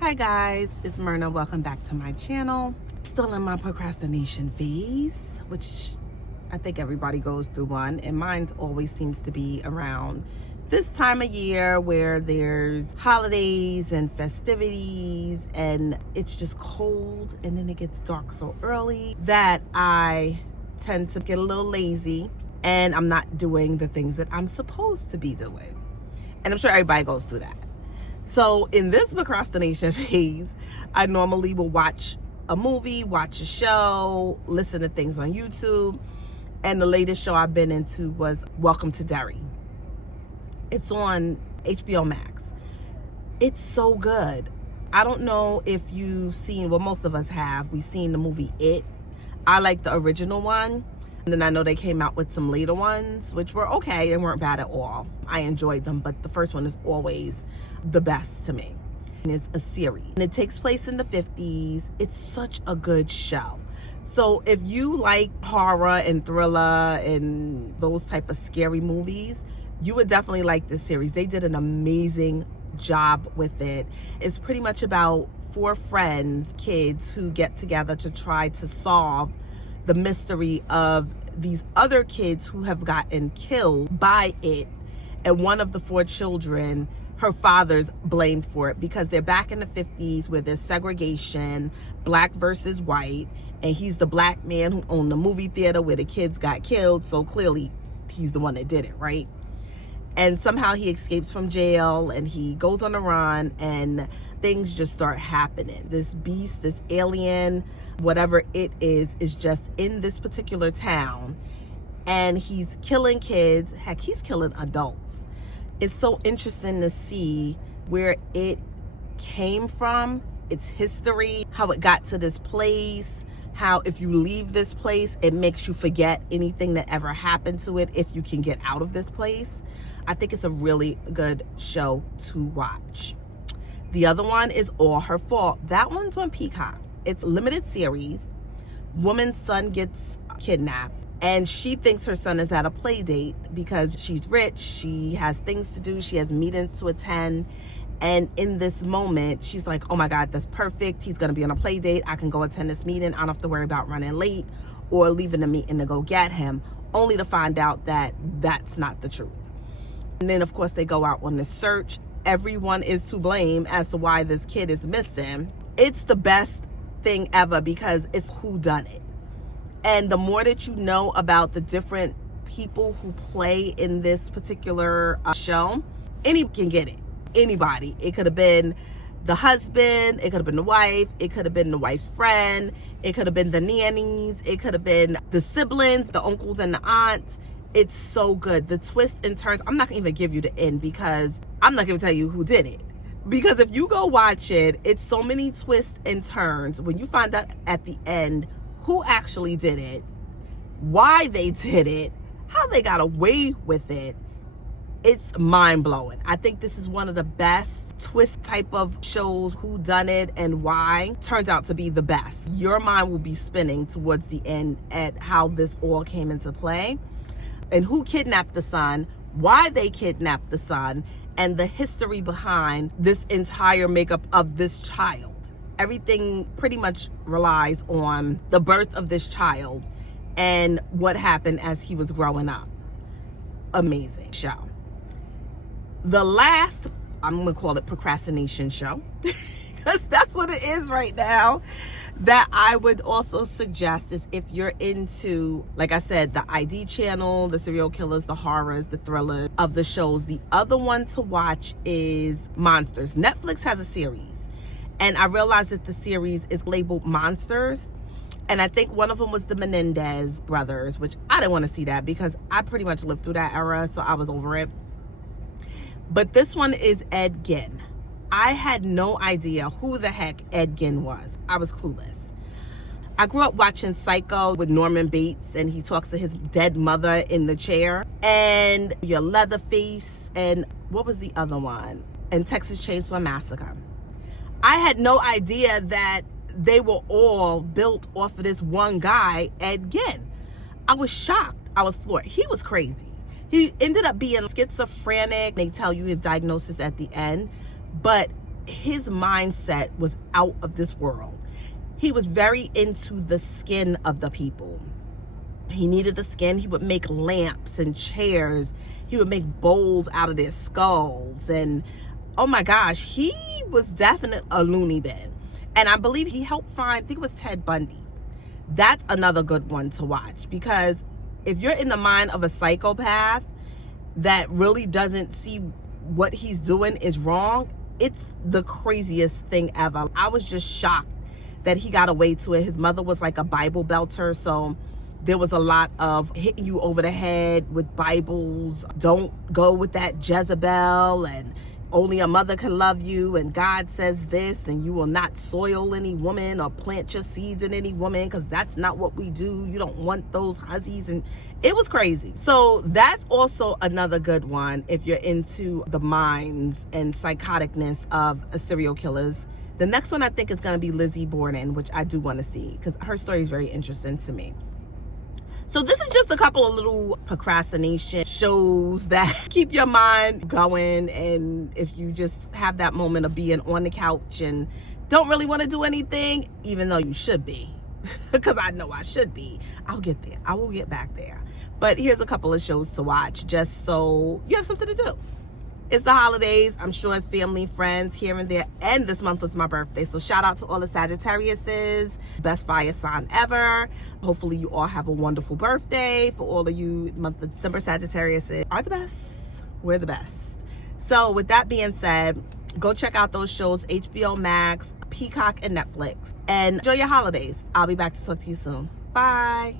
Hi guys, it's Myrna. Welcome back to my channel. Still in my procrastination phase, which I think everybody goes through one, and mine always seems to be around this time of year where there's holidays and festivities and it's just cold and then it gets dark so early that I tend to get a little lazy and I'm not doing the things that I'm supposed to be doing. And I'm sure everybody goes through that. So in this procrastination phase, I normally will watch a movie, watch a show, listen to things on YouTube. And the latest show I've been into was Welcome to Derry. It's on HBO Max. It's so good. I don't know if you've seen, well, most of us have. We've seen the movie It. I like the original one. And then I know they came out with some later ones, which were okay and weren't bad at all. I enjoyed them, but the first one is always the best to me. And it's a series. And it takes place in the 50s. It's such a good show. So if you like horror and thriller and those type of scary movies, you would definitely like this series. They did an amazing job with it. It's pretty much about 4 friends, kids, who get together to try to solve the mystery of these other kids who have gotten killed by it. And one of the 4 children, her father's blamed for it because they're back in the 50s where there's segregation, black versus white, and he's the black man who owned the movie theater where the kids got killed, so clearly he's the one that did it, right? And somehow he escapes from jail and he goes on a run and things just start happening. This beast, this alien, whatever it is just in this particular town, and he's killing kids. Heck, he's killing adults. It's so interesting to see where it came from, its history, how it got to this place, how if you leave this place, it makes you forget anything that ever happened to it if you can get out of this place. I think it's a really good show to watch. The other one is All Her Fault. That one's on Peacock. It's a limited series. Woman's son gets kidnapped and she thinks her son is at a play date because she's rich, she has things to do, she has meetings to attend. And in this moment, she's like, oh my God, that's perfect. He's gonna be on a play date. I can go attend this meeting. I don't have to worry about running late or leaving the meeting to go get him, only to find out that that's not the truth. And then of course they go out on this search. Everyone is to blame as to why this kid is missing. It's the best thing ever because it's whodunit. And the more that you know about the different people who play in this particular show, anyone can get it. Anybody. It could have been the husband, it could have been the wife, it could have been the wife's friend, it could have been the nannies, it could have been the siblings, the uncles and the aunts. It's so good. The twists and turns. I'm not gonna even give you the end because I'm not gonna tell you who did it. Because if you go watch it, it's so many twists and turns. When you find out at the end who actually did it, why they did it, how they got away with it, it's mind-blowing. I think this is one of the best twist type of shows, who done it and why, turns out to be the best. Your mind will be spinning towards the end at how this all came into play and who kidnapped the son, why they kidnapped the son, and the history behind this entire makeup of this child. Everything pretty much relies on the birth of this child and what happened as he was growing up. Amazing show. The last, I'm gonna call it procrastination show, because that's what it is right now, that I would also suggest is if you're into, like I said, the ID channel, the serial killers, the horrors, the thrillers of the shows. The other one to watch is Monsters. Netflix has a series, and I realized that the series is labeled Monsters, and I think one of them was the Menendez brothers, which I didn't want to see that because I pretty much lived through that era, so I was over it. But this one is Ed Gein. I had no idea who the heck Ed Gein was. I was clueless. I grew up watching Psycho with Norman Bates, and he talks to his dead mother in the chair, and your Leatherface, and what was the other one? And Texas Chainsaw Massacre. I had no idea that they were all built off of this one guy, Ed Gein. I was shocked. I was floored. He was crazy. He ended up being schizophrenic. They tell you his diagnosis at the end, but his mindset was out of this world. He was very into the skin of the people. He needed the skin. He would make lamps and chairs. He would make bowls out of their skulls. And oh my gosh, he was definitely a loony bin. And I believe he helped find, I think it was Ted Bundy. That's another good one to watch, because if you're in the mind of a psychopath that really doesn't see what he's doing is wrong, it's the craziest thing ever. I was just shocked that he got away to it. His mother was like a Bible belter, so there was a lot of hitting you over the head with Bibles. Don't go with that Jezebel, and only a mother can love you, and God says this, and you will not soil any woman or plant your seeds in any woman, because that's not what we do. You don't want those hussies. And it was crazy. So that's also another good one if you're into the minds and psychoticness of serial killers. The next one I think is going to be Lizzie Borden, which I do want to see because her story is very interesting to me. So this is just a couple of little procrastination shows that keep your mind going. And if you just have that moment of being on the couch and don't really want to do anything, even though you should be, because I know I should be, I'll get there. I will get back there. But here's a couple of shows to watch just so you have something to do. It's the holidays. I'm sure it's family, friends here and there. And this month was my birthday. So shout out to all the Sagittariuses. Best fire sign ever. Hopefully you all have a wonderful birthday. For all of you month of December Sagittariuses are the best. We're the best. So with that being said, go check out those shows, HBO Max, Peacock, and Netflix. And enjoy your holidays. I'll be back to talk to you soon. Bye.